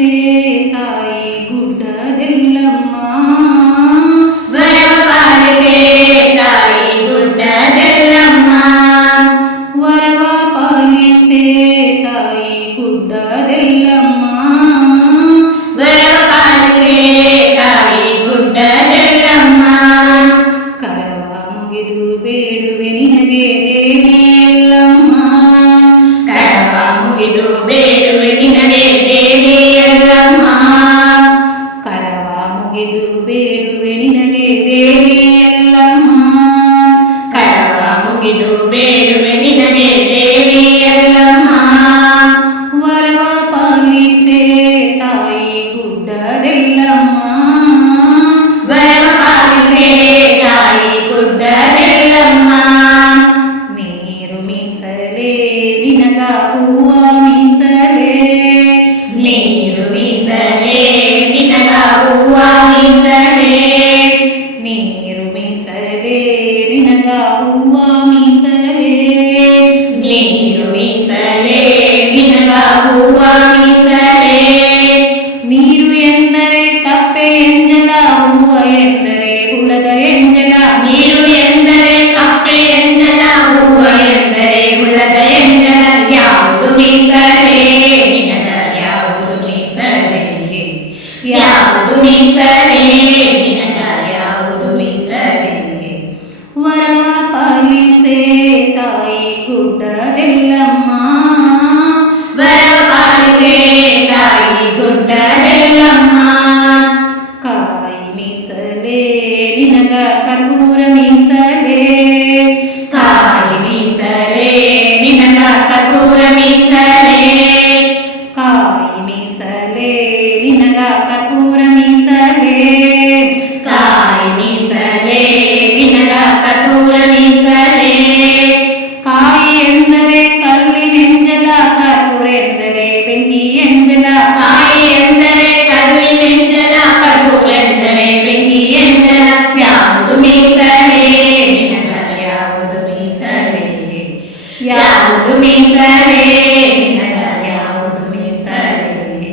ಪಾಲಿಸೆ ತಾಯಿ ಗುಡ್ಡದೆಲ್ಲಮ್ಮ ವರವ ಪಾಲಿಸೆ ತಾಯಿ ಗುಡ್ಡದೆಲ್ಲಮ್ಮ ವರವ ಪಾಲಿಸೆ ತಾಯಿ ಗುಡ್ಡದೆಲ್ಲಮ್ಮ ವರವ ಪಾಲಿಸೆ ತಾಯಿ ಗುಡ್ಡದೆಲ್ಲಮ್ಮ ಕರವ ಮುಗಿದು ಬೇಡುವೆ ನಿನಗೆ ಮುಗಿದು ಬೇಡುವೆ ನಿನಗೆ ದೇವಿ ಎಲ್ಲಮ್ಮ ಕರವ ಮುಗಿದು ಬೇಡುವೆ ನಿನಗೆ ದೇವಿ ಎಲ್ಲಮ್ಮ ವರವ ಪಾಲಿಸೆ ತಾಯಿ ಗುಡ್ಡದೆಲ್ಲಮ್ಮ ವರವ ಪಾಲಿಸೆ ತಾಯಿ ಗುಡ್ಡದೆಲ್ಲಮ್ಮ ನೀರು ಮೀಸಲೇ ನಿನಗ ಹೂವ ಮೀಸಲೇ ನೀರು ಮೀಸಲೇ ಎಂದರೆ ಕಪ್ಪೆ ಎಂಜಲ ಹೂವ ಎಂದರೆ ಹುಳದ ಎಂಜಲ ನೀರು ഈശ്വരേ നിനക്കറിയാവുന്നു ഈശ്വരേ വരവ പാലിസേ തായി കൂട്ടതെല്ലമ്മ വരവ പാലിസേ തായി ಬೆಂಕಿ ಎಂಜಲ ತಾಯಿ ಎಂದರೆ ಕಲ್ಲಿನೆಂಜಲ ಕಪೂರ ಎಂದರೆ ಬೆಂಕಿ ಎಂಜಲ ಯಾವುದು ಮೀಸಲೇ ನಿನಗ ಯಾವುದು ಮೀಸಲೇ ಯಾವುದು ಮೀಸಲೇ ನಿನಗ ಯಾವುದು ಮೀಸಲೇ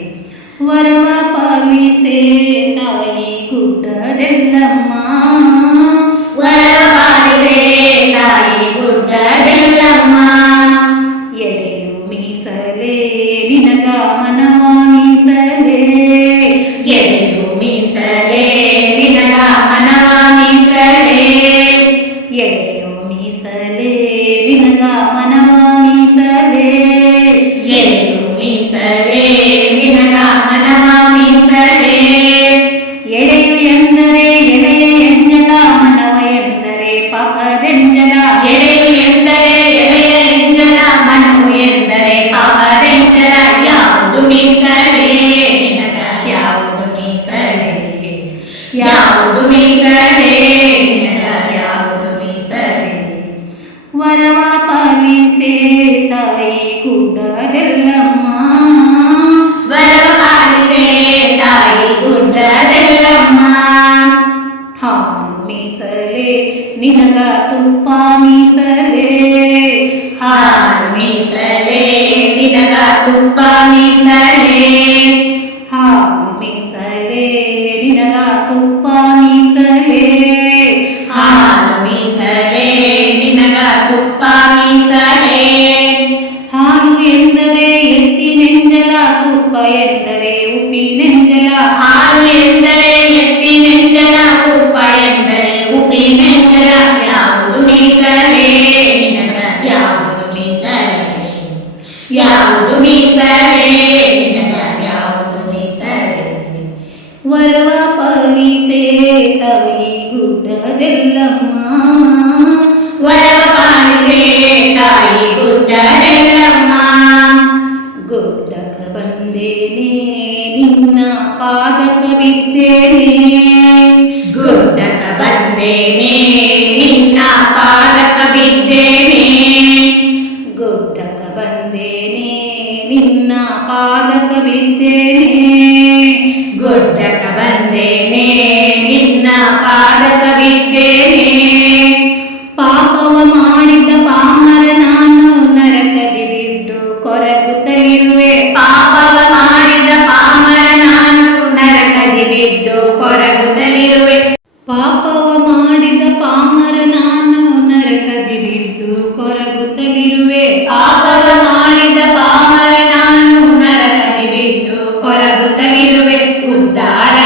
ವರವ ಪಾಲಿಸೆ ತಾಯಿ ಗುಡ್ಡದೆಲ್ಲಮ್ಮ ಮನವ ಮೀಸಲೇ ಎಡೆಯು ಮೀಸಲೇ ನಿನಗ ಮನವ ಮೀಸಲೇ ಎಡೆಯು ಮೀಸಲೇ ನಿನಗ ಮನವ ಮೀಸಲೇ ಎಡೆಯು ಎಂದರೆ ಎಲೆಯ ಎಂಜಲ ಮನವ ಎಂದರೆ ಪಾಪದೆಂಜಲ ಎಡೆಯು ಎಂದರೆ ಎಲೆಯ ಎಂಜಲ ಮನವು ಎಂದರೆ ಪಾಪದೆಂಜಲ ಯಾವುದು ಮೀಸಲೇ ವರವ ಪಾಲಿಸೆ ತಾಯಿ ಗುಡ್ಡದೆಲ್ಲಮ್ಮ ವರವ ಪಾಲಿಸೆ ತಾಯಿ ಗುಡ್ಡದೆಲ್ಲಮ್ಮ ಹಾಲು ಮೀಸಲೇ ನಿನಗ ತುಪ್ಪ ಮೀಸಲೇ ಹಾಲು ಮೀಸಲೇ ನಿನಗ ತುಪ್ಪ ಮೀಸಲೇ ಎಂದರೆ ಉಪ್ಪಿನೆಂಜಲ ಹಾಲು ಎಂದರೆ ಎತ್ತಿನೆಂಜಲ ತುಪ್ಪ ಎಂದರೆ ಉಪ್ಪಿನೆಂಜಲ ಯಾವುದು ಮೀಸಲೇ ನಿನಗ ಯಾವುದು ಮೀಸಲೇ ಯಾವುದು ಮೀಸಲೇ ನಿನಗ ಯಾವುದು ಮೀಸಲೇ ವರವ ಪಾಲಿಸೆ ತಾಯಿ ಗುಡ್ಡದೆಲ್ಲಮ್ಮ ವರವ ಪಾಲಿಸೆ ತಾಯಿ ಗುಡ್ಡದೆಲ್ಲಮ್ಮ ಗುಡ್ಡಕ ಬಂದೇನೆ ನಿನ್ನ ಪಾದಕ ಬಿದ್ದೇನೆ. ಗುಡ್ಡಕ ಬಂದೇನೆ ನಿನ್ನ ಪಾದಕ ಬಿದ್ದೇನೆ. ಗುಡ್ಡಕ ಬಂದೇನೆ ನಿನ್ನ ಪಾದಕ ಬಿದ್ದೇನೆ. ಗುಡ್ಡಕ ಬಂದೇನೆ ನಿನ್ನ ಪಾದಕ ಬಿದ್ದೇನೆ. ಕೊರಗುತ್ತಲಿರುವೆ ಪಾಪವ ಮಾಡಿದ ಪಾಮರ ನಾನು ನರಕದಿಡಿದ್ದು ಕೊರಗುತ್ತಲಿರುವೆ. ಪಾಪವ ಮಾಡಿದ ಪಾಮರ ನಾನು ನರಕದಿ ಬಿದ್ದು ಕೊರಗುತ್ತಲಿರುವೆ. ಉದ್ಧಾರ